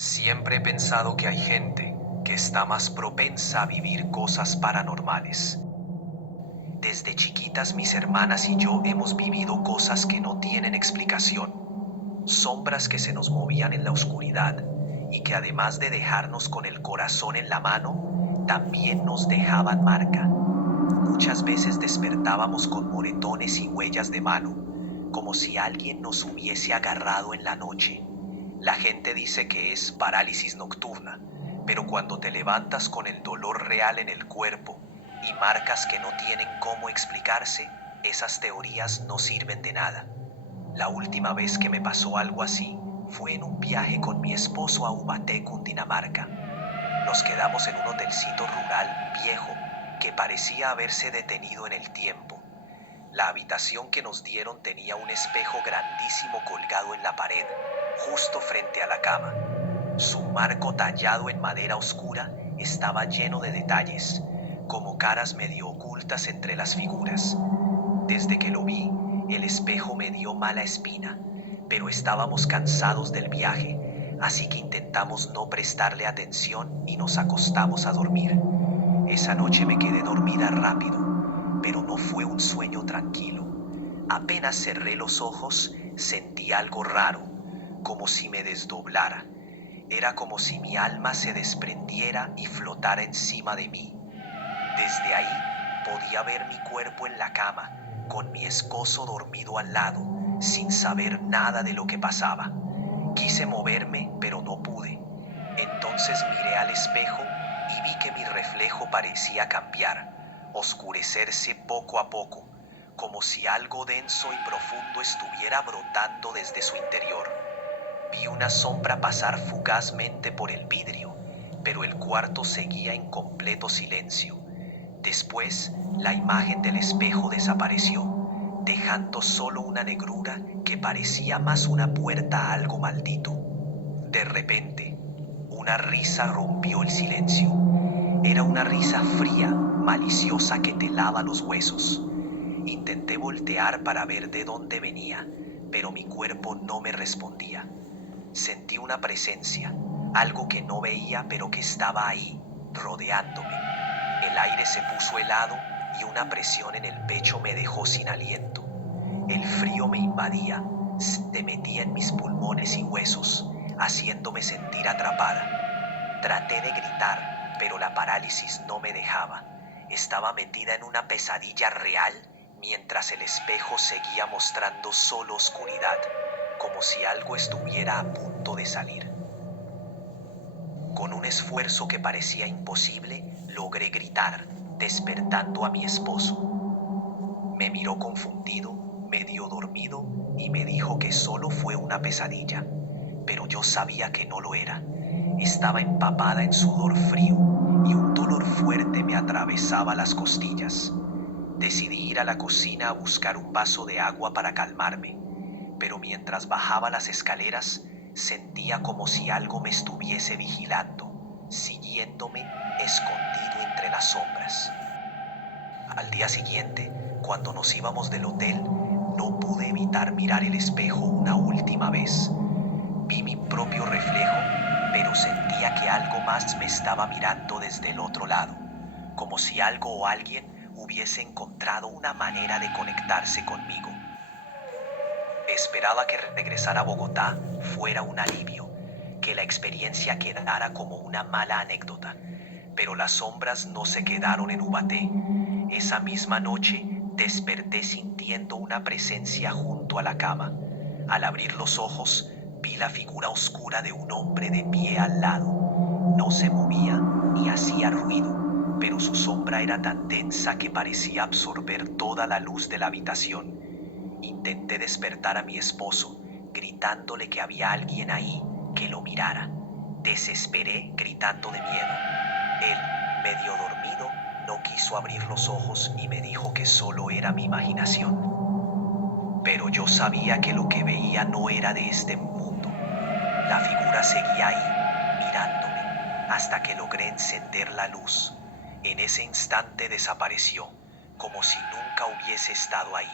Siempre he pensado que hay gente que está más propensa a vivir cosas paranormales. Desde chiquitas mis hermanas y yo hemos vivido cosas que no tienen explicación, sombras que se nos movían en la oscuridad y que además de dejarnos con el corazón en la mano, también nos dejaban marca. Muchas veces despertábamos con moretones y huellas de mano, como si alguien nos hubiese agarrado en la noche. La gente dice que es parálisis nocturna, pero cuando te levantas con el dolor real en el cuerpo y marcas que no tienen cómo explicarse, esas teorías no sirven de nada. La última vez que me pasó algo así fue en un viaje con mi esposo a Ubaté, Cundinamarca. Nos quedamos en un hotelcito rural viejo que parecía haberse detenido en el tiempo. La habitación que nos dieron tenía un espejo grandísimo colgado en la pared, justo frente a la cama. Su marco tallado en madera oscura estaba lleno de detalles, como caras medio ocultas entre las figuras. Desde que lo vi, el espejo me dio mala espina, pero estábamos cansados del viaje, así que intentamos no prestarle atención y nos acostamos a dormir. Esa noche me quedé dormida rápido, pero no fue un sueño tranquilo. Apenas cerré los ojos, sentí algo raro, como si me desdoblara. Era como si mi alma se desprendiera y flotara encima de mí. Desde ahí podía ver mi cuerpo en la cama, con mi esposo dormido al lado, sin saber nada de lo que pasaba. Quise moverme, pero no pude. Entonces miré al espejo y vi que mi reflejo parecía cambiar, oscurecerse poco a poco, como si algo denso y profundo estuviera brotando desde su interior. Vi una sombra pasar fugazmente por el vidrio, pero el cuarto seguía en completo silencio. Después, la imagen del espejo desapareció, dejando solo una negrura que parecía más una puerta a algo maldito. De repente, una risa rompió el silencio. Era una risa fría, maliciosa que te lava los huesos. Intenté voltear para ver de dónde venía, pero mi cuerpo no me respondía. Sentí una presencia, algo que no veía pero que estaba ahí, rodeándome. El aire se puso helado y una presión en el pecho me dejó sin aliento. El frío me invadía, se metía en mis pulmones y huesos, haciéndome sentir atrapada. Traté de gritar, pero la parálisis no me dejaba. Estaba metida en una pesadilla real mientras el espejo seguía mostrando solo oscuridad, como si algo estuviera a punto de salir. Con un esfuerzo que parecía imposible, logré gritar, despertando a mi esposo. Me miró confundido, medio dormido, y me dijo que solo fue una pesadilla, pero yo sabía que no lo era. Estaba empapada en sudor frío y un dolor fuerte me atravesaba las costillas. Decidí ir a la cocina a buscar un vaso de agua para calmarme, pero mientras bajaba las escaleras sentía como si algo me estuviese vigilando, siguiéndome escondido entre las sombras. Al día siguiente, cuando nos íbamos del hotel, no pude evitar mirar el espejo una última vez. Vi mi propio reflejo, pero sentía que algo más me estaba mirando desde el otro lado, como si algo o alguien hubiese encontrado una manera de conectarse conmigo. Esperaba que regresar a Bogotá fuera un alivio, que la experiencia quedara como una mala anécdota, pero las sombras no se quedaron en Ubaté. Esa misma noche desperté sintiendo una presencia junto a la cama. Al abrir los ojos, vi la figura oscura de un hombre de pie al lado. No se movía ni hacía ruido, pero su sombra era tan densa que parecía absorber toda la luz de la habitación. Intenté despertar a mi esposo, gritándole que había alguien ahí, que lo mirara. Desesperé gritando de miedo. Él, medio dormido, no quiso abrir los ojos y me dijo que solo era mi imaginación. Pero yo sabía que lo que veía no era de este mundo. La figura seguía ahí, mirándome, hasta que logré encender la luz. En ese instante desapareció, como si nunca hubiese estado ahí.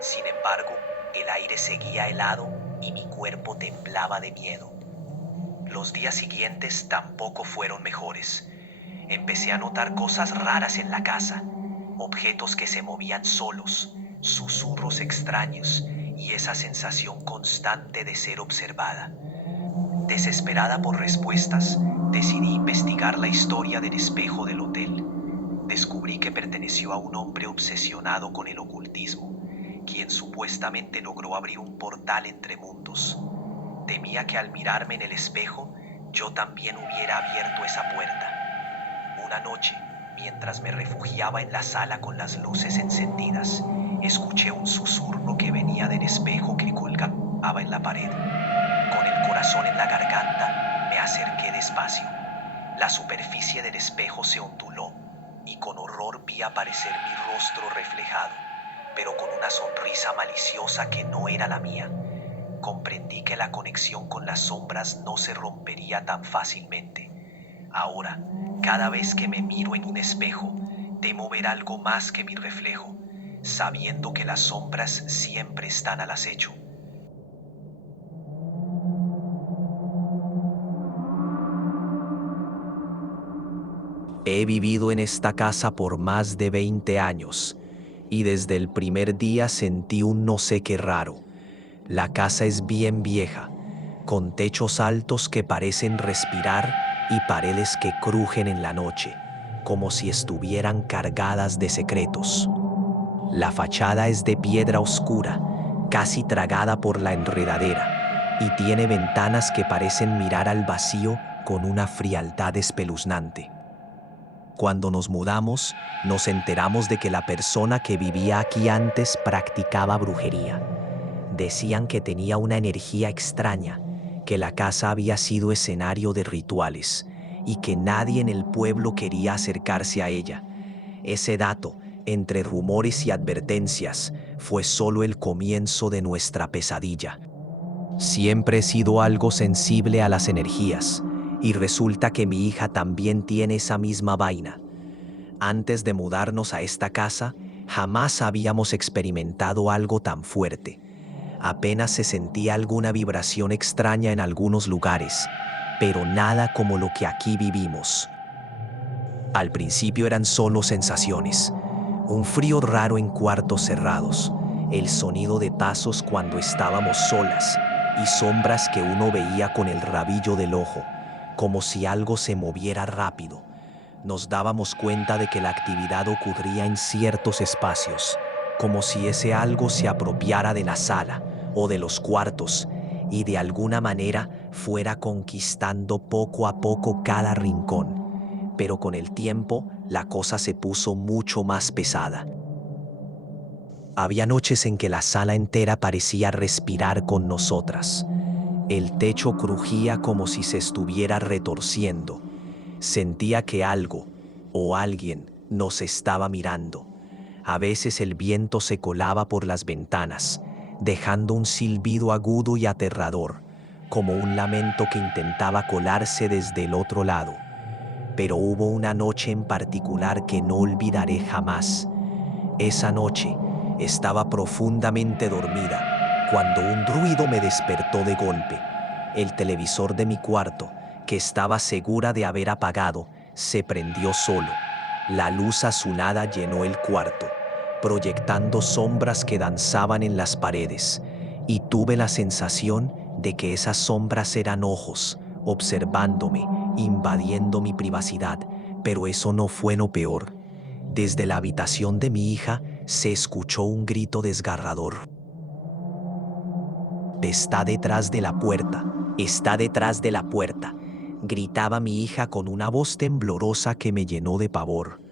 Sin embargo, el aire seguía helado y mi cuerpo temblaba de miedo. Los días siguientes tampoco fueron mejores. Empecé a notar cosas raras en la casa, objetos que se movían solos, susurros extraños y esa sensación constante de ser observada. Desesperada por respuestas, decidí investigar la historia del espejo del hotel. Descubrí que perteneció a un hombre obsesionado con el ocultismo, quien supuestamente logró abrir un portal entre mundos. Temía que al mirarme en el espejo, yo también hubiera abierto esa puerta. Una noche, mientras me refugiaba en la sala con las luces encendidas, escuché un susurro que venía del espejo que colgaba en la pared. Con el corazón en la garganta, me acerqué despacio. La superficie del espejo se onduló y con horror vi aparecer mi rostro reflejado, pero con una sonrisa maliciosa que no era la mía. Comprendí que la conexión con las sombras no se rompería tan fácilmente. Ahora, cada vez que me miro en un espejo, temo ver algo más que mi reflejo, sabiendo que las sombras siempre están al acecho. He vivido en esta casa por más de 20 años y desde el primer día sentí un no sé qué raro. La casa es bien vieja, con techos altos que parecen respirar y paredes que crujen en la noche, como si estuvieran cargadas de secretos. La fachada es de piedra oscura, casi tragada por la enredadera, y tiene ventanas que parecen mirar al vacío con una frialdad espeluznante. Cuando nos mudamos, nos enteramos de que la persona que vivía aquí antes practicaba brujería. Decían que tenía una energía extraña, que la casa había sido escenario de rituales y que nadie en el pueblo quería acercarse a ella. Ese dato, entre rumores y advertencias, fue solo el comienzo de nuestra pesadilla. Siempre he sido algo sensible a las energías, y resulta que mi hija también tiene esa misma vaina. Antes de mudarnos a esta casa, jamás habíamos experimentado algo tan fuerte. Apenas se sentía alguna vibración extraña en algunos lugares, pero nada como lo que aquí vivimos. Al principio eran solo sensaciones, un frío raro en cuartos cerrados, el sonido de pasos cuando estábamos solas y sombras que uno veía con el rabillo del ojo, como si algo se moviera rápido. Nos dábamos cuenta de que la actividad ocurría en ciertos espacios, como si ese algo se apropiara de la sala o de los cuartos y de alguna manera fuera conquistando poco a poco cada rincón. Pero con el tiempo la cosa se puso mucho más pesada. Había noches en que la sala entera parecía respirar con nosotras. El techo crujía como si se estuviera retorciendo. Sentía que algo o alguien nos estaba mirando. A veces el viento se colaba por las ventanas, dejando un silbido agudo y aterrador, como un lamento que intentaba colarse desde el otro lado. Pero hubo una noche en particular que no olvidaré jamás. Esa noche estaba profundamente dormida cuando un ruido me despertó de golpe. El televisor de mi cuarto, que estaba segura de haber apagado, se prendió solo. La luz azulada llenó el cuarto, proyectando sombras que danzaban en las paredes, y tuve la sensación de que esas sombras eran ojos, observándome, invadiendo mi privacidad, pero eso no fue lo peor. Desde la habitación de mi hija se escuchó un grito desgarrador. Está detrás de la puerta, está detrás de la puerta, gritaba mi hija con una voz temblorosa que me llenó de pavor.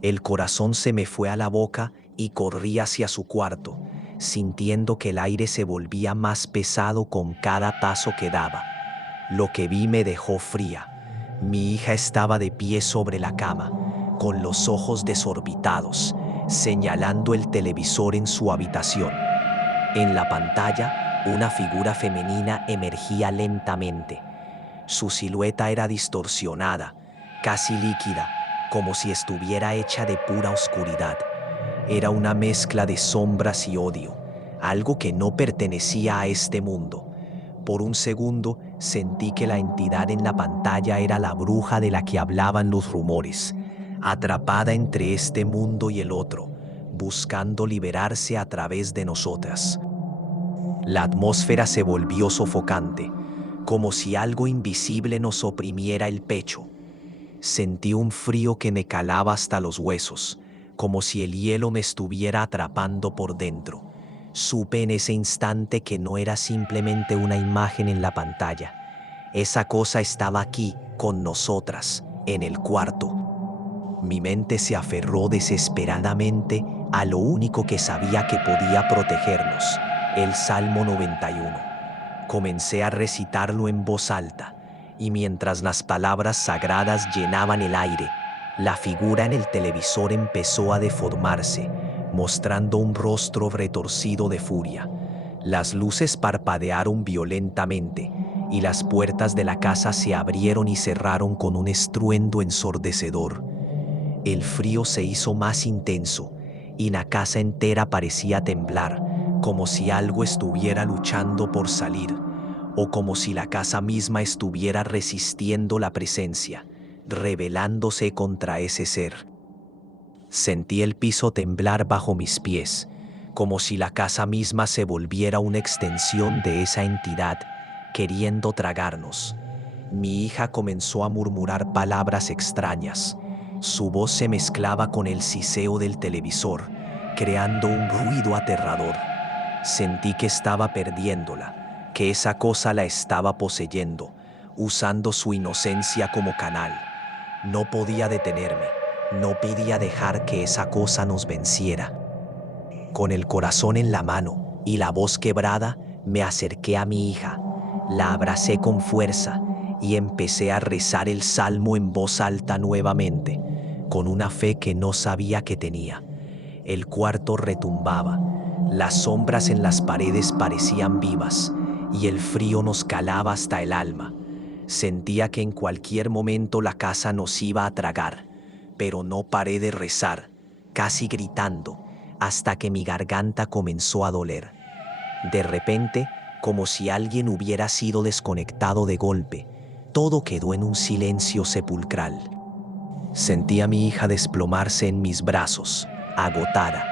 El corazón se me fue a la boca y corrí hacia su cuarto, sintiendo que el aire se volvía más pesado con cada paso que daba. Lo que vi me dejó fría. Mi hija estaba de pie sobre la cama, con los ojos desorbitados, señalando el televisor en su habitación. En la pantalla, una figura femenina emergía lentamente. Su silueta era distorsionada, casi líquida, como si estuviera hecha de pura oscuridad. Era una mezcla de sombras y odio, algo que no pertenecía a este mundo. Por un segundo sentí que la entidad en la pantalla era la bruja de la que hablaban los rumores, atrapada entre este mundo y el otro, buscando liberarse a través de nosotras. La atmósfera se volvió sofocante, como si algo invisible nos oprimiera el pecho. Sentí un frío que me calaba hasta los huesos, como si el hielo me estuviera atrapando por dentro. Supe en ese instante que no era simplemente una imagen en la pantalla. Esa cosa estaba aquí, con nosotras, en el cuarto. Mi mente se aferró desesperadamente a lo único que sabía que podía protegernos, el Salmo 91. Comencé a recitarlo en voz alta, y mientras las palabras sagradas llenaban el aire, la figura en el televisor empezó a deformarse, mostrando un rostro retorcido de furia. Las luces parpadearon violentamente, y las puertas de la casa se abrieron y cerraron con un estruendo ensordecedor. El frío se hizo más intenso, y la casa entera parecía temblar, como si algo estuviera luchando por salir, o como si la casa misma estuviera resistiendo la presencia, rebelándose contra ese ser. Sentí el piso temblar bajo mis pies, como si la casa misma se volviera una extensión de esa entidad, queriendo tragarnos. Mi hija comenzó a murmurar palabras extrañas. Su voz se mezclaba con el siseo del televisor, creando un ruido aterrador. Sentí que estaba perdiéndola, que esa cosa la estaba poseyendo, usando su inocencia como canal. No podía detenerme, no podía dejar que esa cosa nos venciera. Con el corazón en la mano y la voz quebrada, me acerqué a mi hija, la abracé con fuerza y empecé a rezar el salmo en voz alta nuevamente, con una fe que no sabía que tenía. El cuarto retumbaba, las sombras en las paredes parecían vivas y el frío nos calaba hasta el alma. Sentía que en cualquier momento la casa nos iba a tragar, pero no paré de rezar, casi gritando, hasta que mi garganta comenzó a doler. De repente, como si alguien hubiera sido desconectado de golpe, todo quedó en un silencio sepulcral. Sentí a mi hija desplomarse en mis brazos, agotada,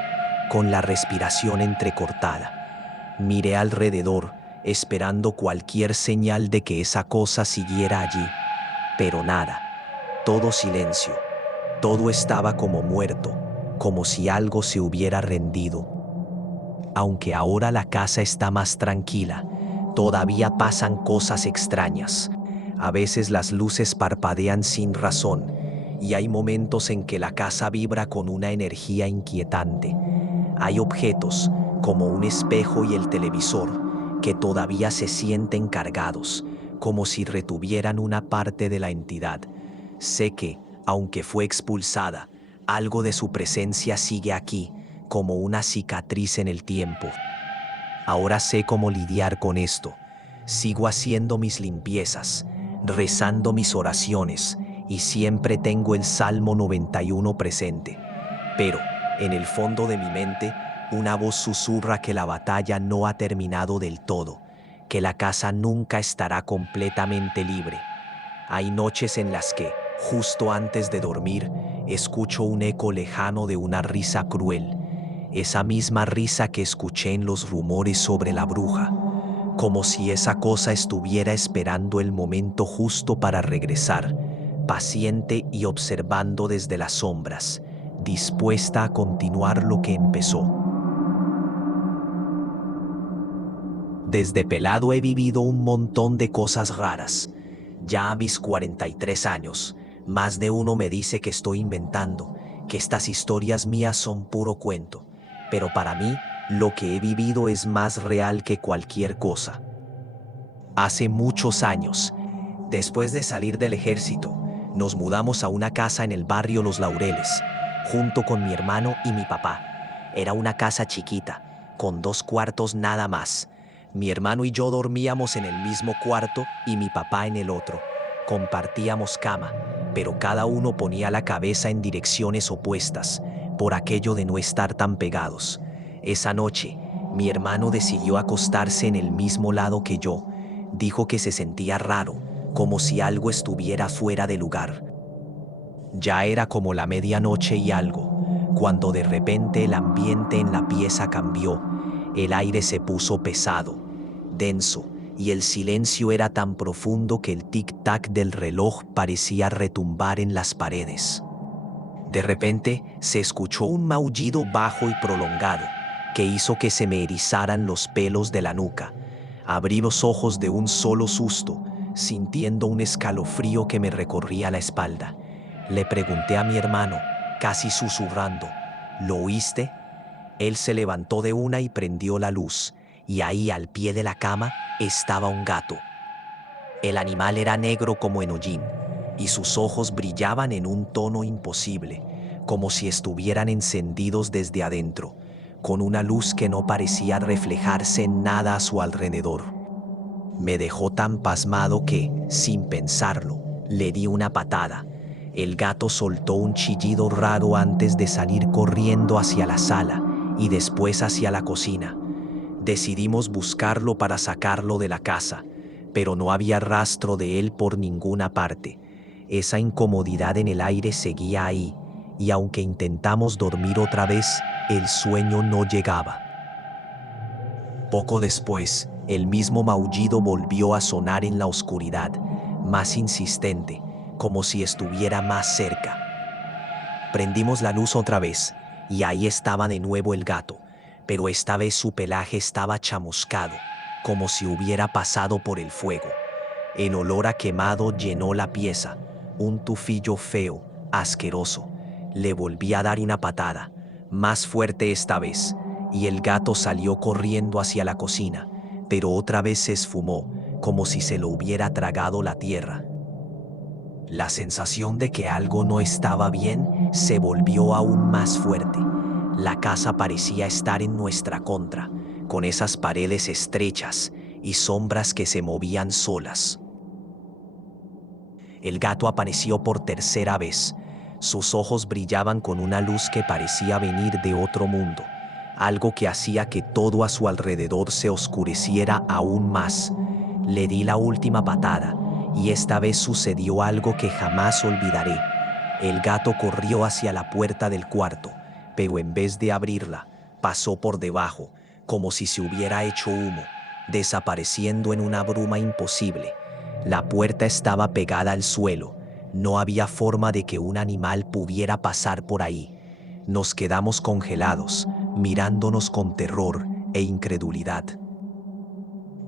con la respiración entrecortada. Miré alrededor, esperando cualquier señal de que esa cosa siguiera allí, pero nada, todo silencio. Todo estaba como muerto, como si algo se hubiera rendido. Aunque ahora la casa está más tranquila, todavía pasan cosas extrañas. A veces las luces parpadean sin razón y hay momentos en que la casa vibra con una energía inquietante. Hay objetos, como un espejo y el televisor, que todavía se sienten cargados, como si retuvieran una parte de la entidad. Sé que, aunque fue expulsada, algo de su presencia sigue aquí, como una cicatriz en el tiempo. Ahora sé cómo lidiar con esto. Sigo haciendo mis limpiezas, rezando mis oraciones y siempre tengo el Salmo 91 presente. Pero, en el fondo de mi mente, una voz susurra que la batalla no ha terminado del todo, que la casa nunca estará completamente libre. Hay noches en las que, justo antes de dormir, escucho un eco lejano de una risa cruel, esa misma risa que escuché en los rumores sobre la bruja, como si esa cosa estuviera esperando el momento justo para regresar, paciente y observando desde las sombras, dispuesta a continuar lo que empezó. Desde pelado he vivido un montón de cosas raras. Ya a mis 43 años, más de uno me dice que estoy inventando, que estas historias mías son puro cuento. Pero para mí, lo que he vivido es más real que cualquier cosa. Hace muchos años, después de salir del ejército, nos mudamos a una casa en el barrio Los Laureles, junto con mi hermano y mi papá. Era una casa chiquita, con 2 cuartos nada más. Mi hermano y yo dormíamos en el mismo cuarto y mi papá en el otro. Compartíamos cama, pero cada uno ponía la cabeza en direcciones opuestas, por aquello de no estar tan pegados. Esa noche, mi hermano decidió acostarse en el mismo lado que yo, Dijo que se sentía raro, como si algo estuviera fuera de lugar. Ya era como la medianoche y algo, cuando de repente el ambiente en la pieza cambió. El aire se puso pesado, denso, y el silencio era tan profundo que el tic-tac del reloj parecía retumbar en las paredes. De repente se escuchó un maullido bajo y prolongado que hizo que se me erizaran los pelos de la nuca. Abrí los ojos de un solo susto, sintiendo un escalofrío que me recorría la espalda. Le pregunté a mi hermano, casi susurrando, ¿lo oíste? Él se levantó de una y prendió la luz, y ahí al pie de la cama estaba un gato. El animal era negro como en hollín, y sus ojos brillaban en un tono imposible, como si estuvieran encendidos desde adentro, con una luz que no parecía reflejarse en nada a su alrededor. Me dejó tan pasmado que, sin pensarlo, le di una patada. El gato soltó un chillido raro antes de salir corriendo hacia la sala y después hacia la cocina. Decidimos buscarlo para sacarlo de la casa, pero no había rastro de él por ninguna parte. Esa incomodidad en el aire seguía ahí, y aunque intentamos dormir otra vez, el sueño no llegaba. Poco después, el mismo maullido volvió a sonar en la oscuridad, más insistente, como si estuviera más cerca. Prendimos la luz otra vez, y ahí estaba de nuevo el gato, pero esta vez su pelaje estaba chamuscado, como si hubiera pasado por el fuego. El olor a quemado llenó la pieza, un tufillo feo, asqueroso. Le volví a dar una patada, más fuerte esta vez, y el gato salió corriendo hacia la cocina, pero otra vez se esfumó, como si se lo hubiera tragado la tierra. La sensación de que algo no estaba bien se volvió aún más fuerte. La casa parecía estar en nuestra contra, con esas paredes estrechas y sombras que se movían solas. El gato apareció por tercera vez. Sus ojos brillaban con una luz que parecía venir de otro mundo, algo que hacía que todo a su alrededor se oscureciera aún más. Le di la última patada, y esta vez sucedió algo que jamás olvidaré. El gato corrió hacia la puerta del cuarto, pero en vez de abrirla, pasó por debajo, como si se hubiera hecho humo, desapareciendo en una bruma imposible. La puerta estaba pegada al suelo. No había forma de que un animal pudiera pasar por ahí. Nos quedamos congelados, mirándonos con terror e incredulidad.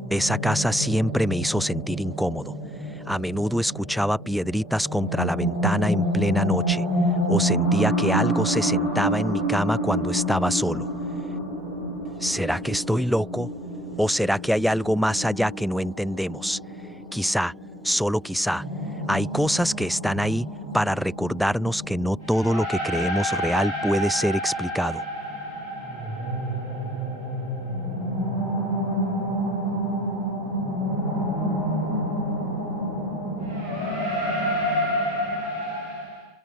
Esa casa siempre me hizo sentir incómodo. A menudo escuchaba piedritas contra la ventana en plena noche, o sentía que algo se sentaba en mi cama cuando estaba solo. ¿Será que estoy loco? ¿O será que hay algo más allá que no entendemos? Quizá, solo quizá, hay cosas que están ahí para recordarnos que no todo lo que creemos real puede ser explicado.